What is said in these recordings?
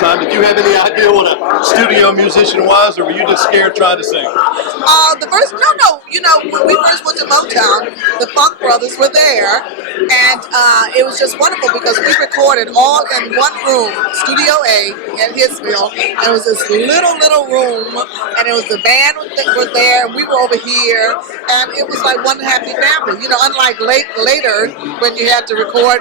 time. Did you have any idea what a studio musician was, or were you just scared trying to sing? No. You know, when we first went to Motown, the Funk Brothers were there, and it was just wonderful because we recorded all in one room, Studio A in Hitsville, and it was this little room, and it was the band was there, and we were over here, and it was like one happy family. You know, unlike later when you had to record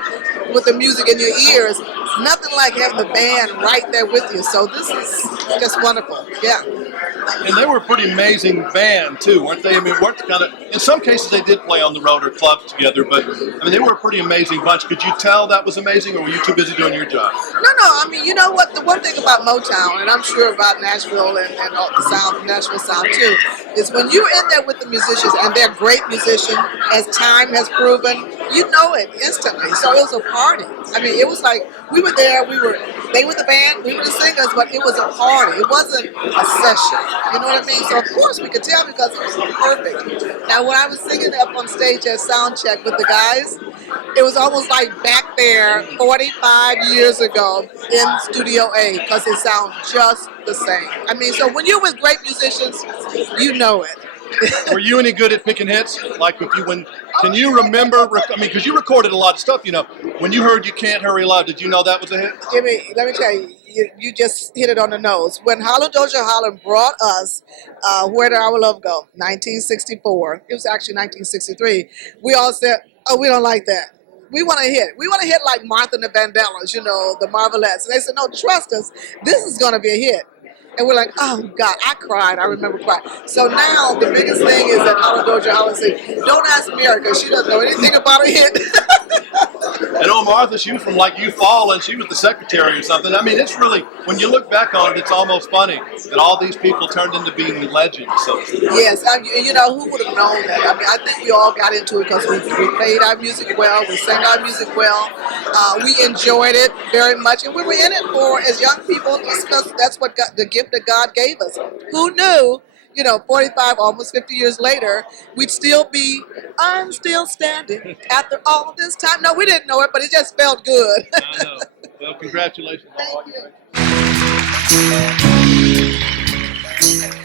with the music in your ears, nothing like having the band right there with you. So this is just wonderful. Yeah. And they were a pretty amazing band too, weren't they? I mean, weren't kind of, in some cases they did play on the road or clubs together, but I mean, they were a pretty amazing bunch. Could you tell that was amazing, or were you too busy doing your job? No. I mean, you know what? The one thing about Motown, and I'm sure about Nashville and all the sound, Nashville sound too, is when you're in there with the musicians, and they're great musicians, as time has proven, you know it instantly. So it was a party. I mean, it was like we were there. They were the band, we were the singers, but it was a party. It wasn't a session. You know what I mean? So of course we could tell because it was perfect. Now when I was singing up on stage at sound check with the guys, it was almost like back there 45 years ago in Studio A because it sounds just the same. I mean, so when you're with great musicians, you know it. Were you any good at picking hits? Like can you remember, I mean, because you recorded a lot of stuff, you know, when you heard You Can't Hurry Love, did you know that was a hit? Jimmy, let me tell you, you just hit it on the nose. When Holland Dozier Holland brought us Where Did Our Love Go, 1964, it was actually 1963, we all said, oh, we don't like that. We want a hit. We want a hit like Martha and the Vandellas, you know, the Marvelettes. And they said, no, trust us, this is going to be a hit. And we're like, oh, God, I cried. I remember crying. So now the biggest thing is that Holland Dozier Holland said, don't ask Mary because she doesn't know anything about a hit. And old Martha, she was from like You Fall, and she was the secretary or something. I mean, it's really, when you look back on it, it's almost funny that all these people turned into being legends. So yes, and you know, who would have known that? I mean, I think we all got into it because we played our music well, we sang our music well, we enjoyed it very much, and we were in it for, as young people, just because that's what the gift that God gave us. Who knew? You know, 45, almost 50 years later, we'd still be, I'm still standing after all this time. No, we didn't know it, but it just felt good. I know. Well, congratulations on all Thank you.